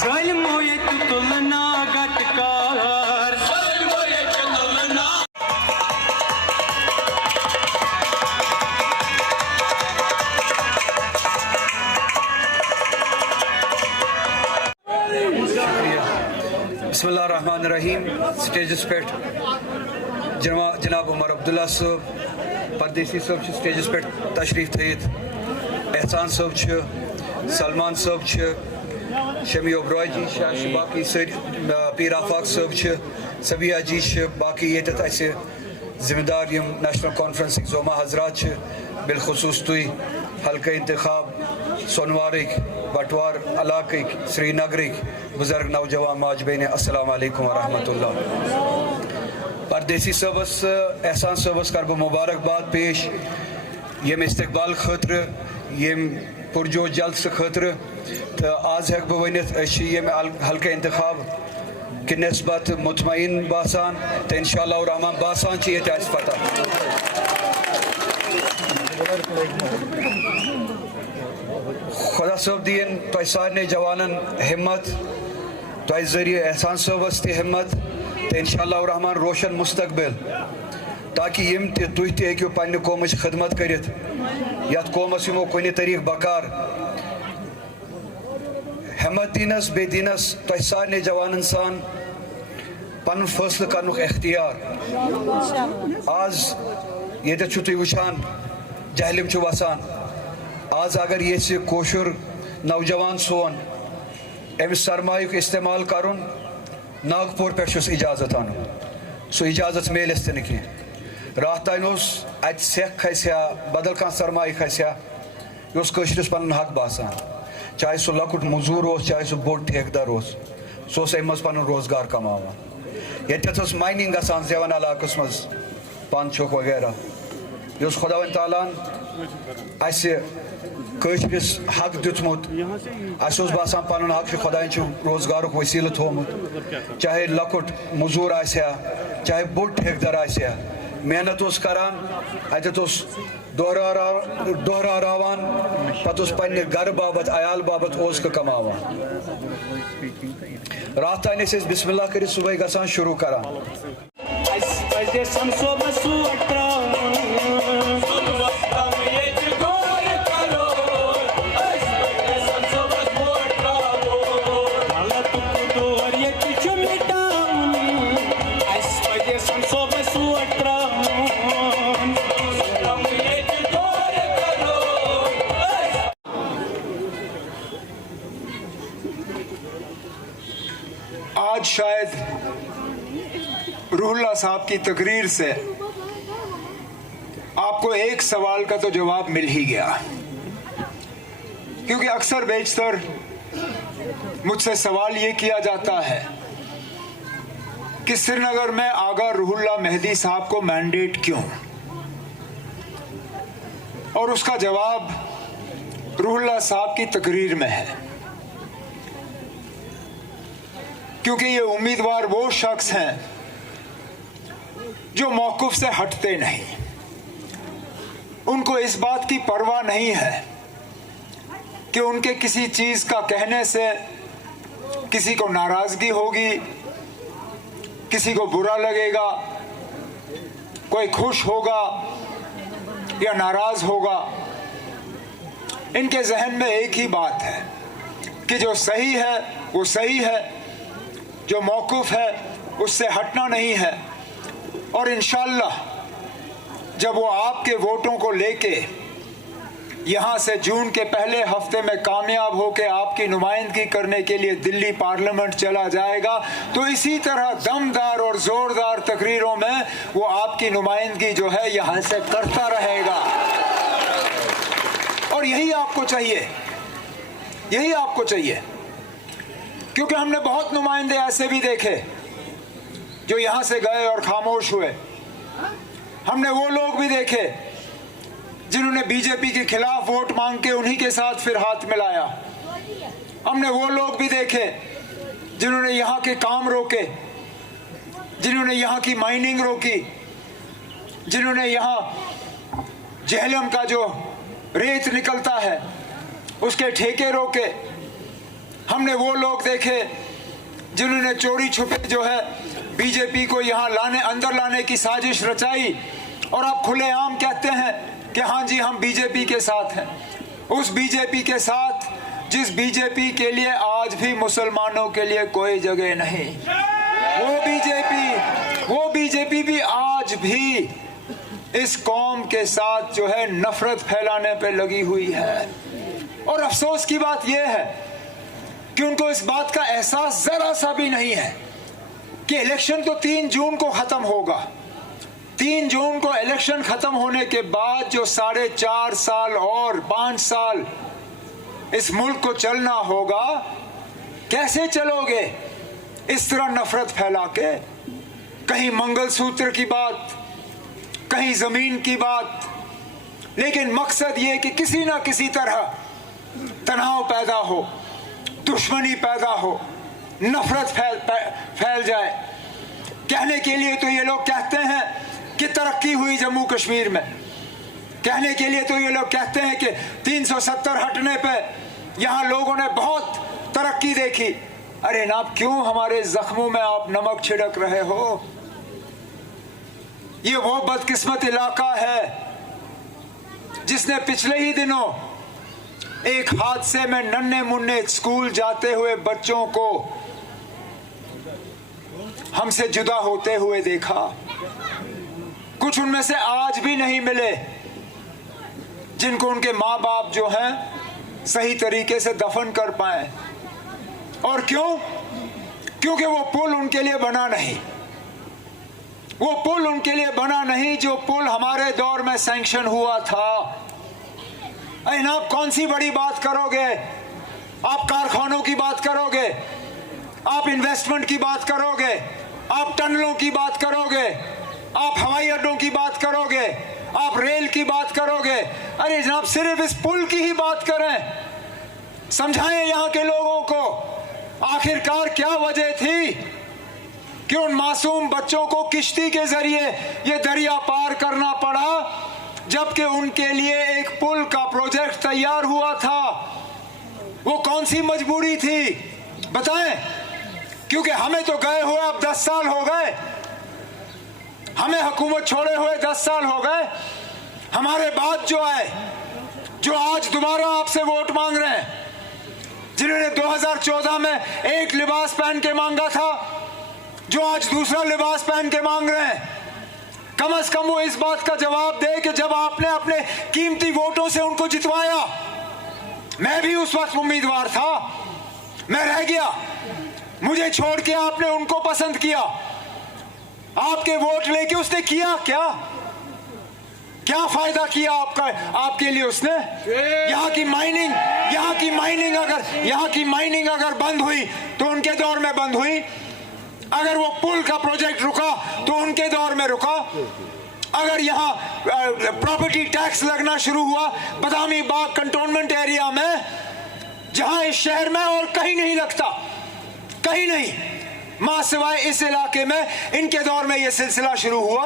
ज़ालिमो ये तुलना गटकार ज़ालिमो ये तुलना बिस्मिल्लाहिर्रहमानिर्रहीम। स्टेजस पे जनाब उमर अब्दुल्ला साहब परदेसी साहब स्टेजस पे तशरीफ थयित, एहसान साहब सलमान साहब शमी ओबरॉय जी बाकी पीर आफाक साहब सबिया जी बाकी ये जिम्मेदार यम नेशनल कॉन्फ्रेंस जोमा हजरात बिलखसूस तुई हल्का इंतखाब सोनवारिक बटवार इलाक़ श्रीनगरिक बुजुर्ग नौजवान माजबेन अस्सलाम वालेकुम व रहमतुल्लाह। परदेसी सबस एहसान सबस कर बह मुबारकबाद पेश यम इस्तकबाल खतर यम पुरजो जल्द से खतर। तो आज हेक बह वनित यम हल्का इंतखाब कि नस्बत मुतमईन बासान तो इंशाअल्लाह रहमान बासान ये पता। खुदा सब दीन तो सारे जवानन हिम्मत तो जरिए एहसान सबस ति हिम्मत तो इंशाअल्लाह रहमान रोशन मुस्तकबिल ताकि यम तुह तू पन्ने कौमच खदमत करित यथ कौमस यमो कुन तरीक बकार हिम्मत दीनस बे दीनस तो सारे जवानन सान पन फैसले करनुक इख्तियार। आज ये तुम वुचान जहलिम वसान आज अगर ये कोशुर नौजवान सोन अमिस सरमायुक इस्तेमाल करुन नागपुर पे इजाजत अन सो इजाजत मेलस तो कह रात तान अत सेख खसा बदल कह सरमाय खसा यह पन हक बासान चाहे सह लकुट मजूर चाहे सह बोड़ ठेकेदार सह अम पन रोजगार कमावान ये माइनिंग गसान जेवन इलाकस मज पान चौक वगैरह यह खुदा तालान कशरिस हक दुतमुत बासान पन हक खुदा रोजगार वसील थोमुत चाहे लकुट मजूर चाहे बोड़ ठेकेदार मेहनत करान अत दोहरावान पत पे घर बाबत अयाल बाबत कमावान। रात तान बिस्मिल्लाह कर सुबह गसान शुरू करान। आज शायद रूहुल्लाह साहब की तकरीर से आपको एक सवाल का तो जवाब मिल ही गया, क्योंकि अक्सर बेशतर मुझसे सवाल ये किया जाता है कि श्रीनगर में आगा रूहुल्लाह मेहदी साहब को मैंडेट क्यों, और उसका जवाब रूहुल्लाह साहब की तकरीर में है। क्योंकि ये उम्मीदवार वो शख्स हैं जो मौक़िफ़ से हटते नहीं, उनको इस बात की परवाह नहीं है कि उनके किसी चीज़ का कहने से किसी को नाराज़गी होगी, किसी को बुरा लगेगा, कोई खुश होगा या नाराज़ होगा। इनके जहन में एक ही बात है कि जो सही है वो सही है, जो मौक़िफ़ है उससे हटना नहीं है। और इंशाअल्लाह जब वो आपके वोटों को लेके यहाँ से जून के पहले हफ्ते में कामयाब होकर आपकी नुमाइंदगी करने के लिए दिल्ली पार्लियामेंट चला जाएगा, तो इसी तरह दमदार और ज़ोरदार तकरीरों में वो आपकी नुमाइंदगी जो है यहाँ से करता रहेगा। और यही आपको चाहिए, यही आपको चाहिए, क्योंकि हमने बहुत नुमाइंदे ऐसे भी देखे जो यहाँ से गए और खामोश हुए। हमने वो लोग भी देखे जिन्होंने बीजेपी के खिलाफ वोट मांग के उन्हीं के साथ फिर हाथ मिलाया। हमने वो लोग भी देखे जिन्होंने यहाँ के काम रोके, जिन्होंने यहाँ की माइनिंग रोकी, जिन्होंने यहाँ जहलम का जो रेत निकलता है उसके ठेके रोके। हमने वो लोग देखे जिन्होंने चोरी छुपे जो है बीजेपी को यहाँ अंदर लाने की साजिश रचाई, और अब खुलेआम कहते हैं कि हाँ जी हम बीजेपी के साथ हैं। उस बीजेपी के साथ जिस बीजेपी के लिए आज भी मुसलमानों के लिए कोई जगह नहीं, वो बीजेपी भी आज भी इस कौम के साथ जो है नफरत फैलाने पे लगी हुई है। और अफसोस की बात यह है कि उनको इस बात का एहसास जरा सा भी नहीं है कि इलेक्शन तो 3 जून को खत्म होगा। 3 जून को इलेक्शन खत्म होने के बाद जो 4.5 साल और 5 साल इस मुल्क को चलना होगा, कैसे चलोगे इस तरह नफरत फैला के? कहीं मंगलसूत्र की बात, कहीं जमीन की बात, लेकिन मकसद ये कि किसी ना किसी तरह तनाव पैदा हो, दुश्मनी पैदा हो, नफरत फैल जाए। कहने के लिए तो ये लोग कहते हैं कि तरक्की हुई जम्मू कश्मीर में, कहने के लिए तो ये लोग कहते हैं कि 370 हटने पे यहाँ लोगों ने बहुत तरक्की देखी। अरे नाब, क्यों हमारे जख्मों में आप नमक छिड़क रहे हो? ये वो बदकिस्मत इलाका है जिसने पिछले ही दिनों एक हादसे में नन्हे मुन्ने स्कूल जाते हुए बच्चों को हमसे जुदा होते हुए देखा। कुछ उनमें से आज भी नहीं मिले जिनको उनके माँ बाप जो हैं सही तरीके से दफन कर पाए। और क्यों? क्योंकि वो पुल उनके लिए बना नहीं, वो पुल उनके लिए बना नहीं जो पुल हमारे दौर में सैंक्शन हुआ था। अरे आप कौन सी बड़ी बात करोगे? आप कारखानों की बात करोगे, आप इन्वेस्टमेंट की बात करोगे, आप टनलों की बात करोगे, आप हवाई अड्डों की बात करोगे, आप रेल की बात करोगे। अरे जनाब, सिर्फ इस पुल की ही बात करें, समझाएं यहाँ के लोगों को आखिरकार क्या वजह थी कि उन मासूम बच्चों को किश्ती के जरिए ये दरिया पार करना पड़ा, जबकि उनके लिए एक पुल का प्रोजेक्ट तैयार हुआ था। वो कौन सी मजबूरी थी बताएं? क्योंकि हमें तो गए हुए अब 10 साल हो गए, हमें हुकूमत छोड़े हुए 10 साल हो गए। हमारे बाद जो आए, जो आज दोबारा आपसे वोट मांग रहे हैं, जिन्होंने 2014 में एक लिबास पहन के मांगा था, जो आज दूसरा लिबास पहन के मांग रहे हैं, कम से कम वो इस बात का जवाब दे कि जब आपने अपने कीमती वोटों से उनको जितवाया, मैं भी उस वक्त उम्मीदवार था, मैं रह गया, मुझे छोड़ के आपने उनको पसंद किया, आपके वोट लेके उसने किया क्या? क्या फायदा किया आपके लिए उसने? यहाँ की माइनिंग अगर बंद हुई तो उनके दौर में बंद हुई, अगर वो पुल का प्रोजेक्ट रुका तो उनके दौर में रुका, अगर यहाँ प्रॉपर्टी टैक्स लगना शुरू हुआ बदामी बाग कंटोनमेंट एरिया में, जहां इस शहर में और कहीं नहीं लगता, कहीं नहीं, मां सिवाय इस इलाके में, इनके दौर में यह सिलसिला शुरू हुआ।